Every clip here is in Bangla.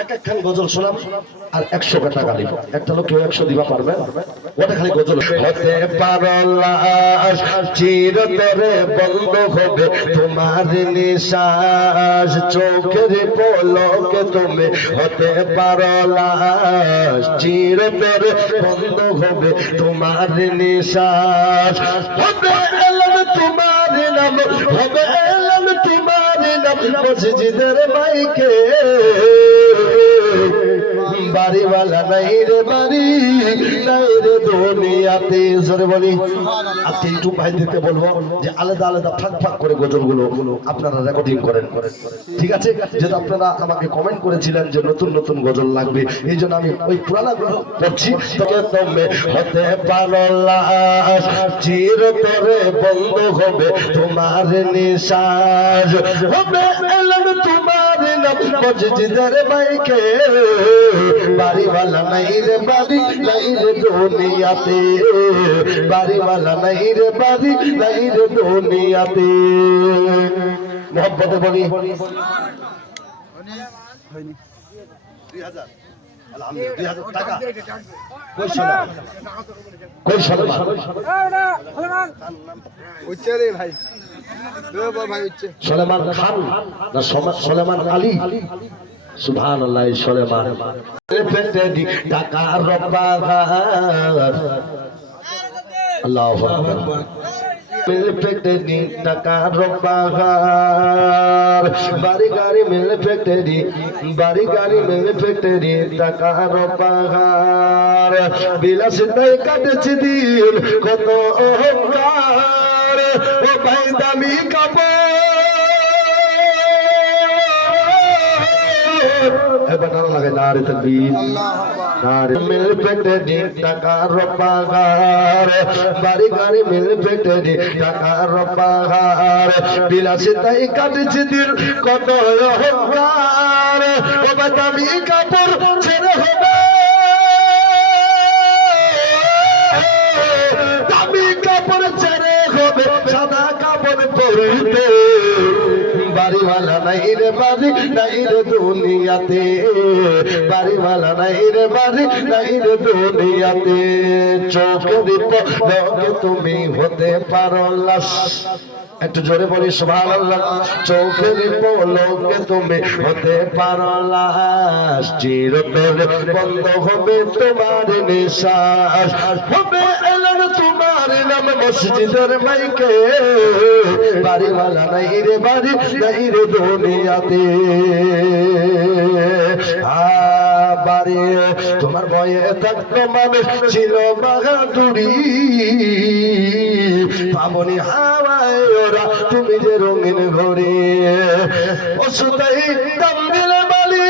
এক একখান গজল শোনাম আর 100 টাকা দিব। একটা লোক কেউ 100 দিবা পারবে? ওটা খালি গজল। হতে পারলাস চিরতরে বন্ধ হবে তোমার নিঃশ্বাস, চোখের পলকে তুমি হতে পারলাস চিরতরে বন্ধ হবে তোমার নিঃশ্বাস। হবে এলাম তোমার নাম, হবে এলাম তোমার নাম মসজিদের মাইকে, বাড়িওয়ালা নাই রে বাড়ি নাই রে দুনিয়াতে। জোরে বলি। আজকে ইউটিউব ভাইদেরকে বলবো যে আলাদা আলাদা ফাঁক ফাঁক করে গজলগুলো আপনারা রেকর্ডিং করেন, ঠিক আছে? যেহেতু আপনারা আমাকে কমেন্ট করেছিলেন যে নতুন নতুন গজল লাগবে, এই জন্য আমি ওই পুরানা গুলো পড়ছি। তোকে তুমি হতে পারলাস চিরতরে বন্ধ হবে তোমার নিঃশ্বাস, হবে এলাম তোমার নাম মসজিদের মাইকে, বাড়িওয়ালা নাই রে বাড়ি নাই রে দুনিয়াতে, বাড়িওয়ালা নাই রে বাড়ি নাই রে দুনিয়াতে। মোহব্বতে বলি 2000 আলহামদুলিল্লাহ 2000 টাকা কই শোনা কই শোনা উচ্চে রে ভাই সুলেমান খান না সুলেমান আলী? সুবহানাল্লাহ। সুলেমান পেটে টাকা রব্বাগার, আল্লাহু আকবার। পেটে টাকা রব্বাগার, বাড়ি গাড়ি মিলে পেটে বাড়ি গাড়ি মিলে পেটে টাকা রব্বাগার, বিলাসিতায় কাটেছে দিন কত অহংকার, ও ভাই দামি কাপড় লাগে নারে তকবীর, নারে মিল পেটে টাকা রব্বাগার, বাড়ি গাড়ি মিল পেটে টাকা রব্বাগার, বিলাসিতায় কাটেছে দিন কত অহংকার, ও ভাই দামি কাপড় ছেড়ে হবে, দামি কাপড় ছেড়ে হবে সাদা কাপড় পরতে, বাড়িওয়ালা নাই রে বাড়ি নাই রে দুনিয়াতে, বাড়িওয়ালা নাই রে বাড়ি নাই রে দুনিয়াতে, চোখের পলকে তুমি হতে পারলাস, একটু জোরে বলি সুবহানাল্লাহ। চোখের পলকে তুমি হতে পারলাস চিরতরে বন্ধ হবে তোমার নিঃশ্বাস, হবে এলান তোমার নাম মসজিদের মাইকে, বাড়িওয়ালা নাই রে বাড়ি নাই রে দুনিয়াতে, বাড়ি তোমার ভয়ে থাকতো মানুষ ছিল বাহাদুরি, পাবনি হাওয়ায় ওরা তুমি যে রঙিন ঘড়ি, অসুতাই দাম দিলে বালি,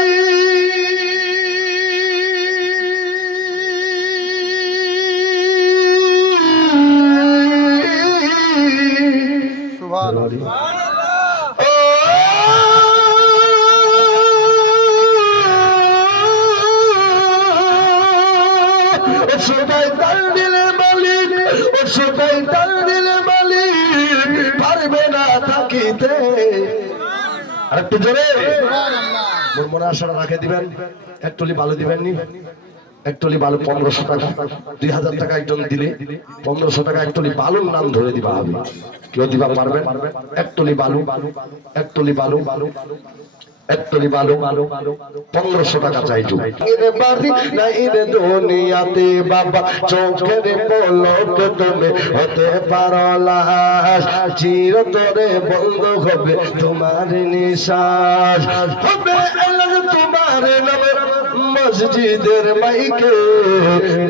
সবাই তাল দিলে মালিক, ও সবাই তাল দিলে মালিক পারবে না থাকিতে। আর একটু জোরে মনে আশাটা রাখে দিবেন। এক টলি বালু দিবেন নি, এক টলি বালু 1500 টাকা, 2000 টাকা একজন দিলে 1500 টাকা এক টলি বালুর নাম ধরে দিবা হবে। কেউ দিবা পারবেন? এক টলি বালু, এক টলি বালু, এক টলি বালু 1500 টাকা চাইছো। বাড়ি নাই রে দুনিয়াতে বাবা চোখের পলকে তুমি হতে পারলাস চিরতরে বন্ধ হবে তোমার নিঃশ্বাস, হবে এলান তোমার নামে মসজিদের মাইকে,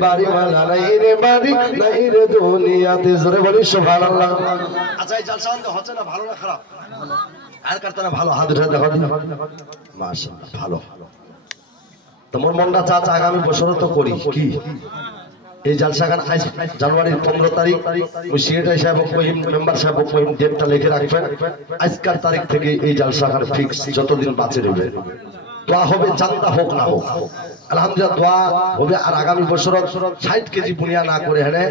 বাড়িওয়ালা নাই রে বাড়ি নাই রে দুনিয়াতে। জোরে বলি সুবহানাল্লাহ। আচ্ছা এই জালসা হচ্ছে না ভালো না খারাপ? আর কারটা না ভালো? হাত উঠে দেখো মাশাআল্লাহ ভালো। তোমার মনটা চাচা আগামী বছরও তো করি কি এই জালসা গান আজ জানুয়ারির 15 তারিখ ওই সিএটাই সাহেব কহিম মেম্বার সাহেব কহিম ডেটটা লিখে রাখবেন। আজকের তারিখ থেকে এই জালসা গান ফিক্স, যতদিন বাঁচে রইবে দোয়া হবে, চান্দা হোক না হোক আলহামদুলিল্লাহ দোয়া হবে। আর আগামী বছর 60 কেজি বুনিয়া না করে হেনে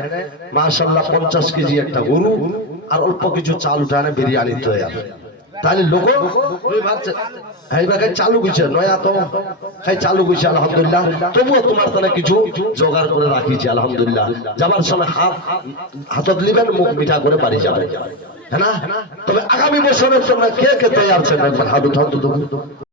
মাশাআল্লাহ 50 কেজি একটা গরু আর অল্প কিছু চাল উঠানে বিরিয়ানি তৈরি হবে। তাহলে লোক চালু করছে নয়া তো চালু করছে আলহামদুলিল্লাহ। তবুও তোমার তাহলে কিছু জোগাড় করে রাখিছি আলহামদুলিল্লাহ। যাবার সময় হাতত লিবেন, মুখ মিঠা করে বাড়ি যাবে, হ্যাঁ না? তবে আগামী বছরের জন্য কে কে তৈরি আছেন একবার হাত উঠান তো।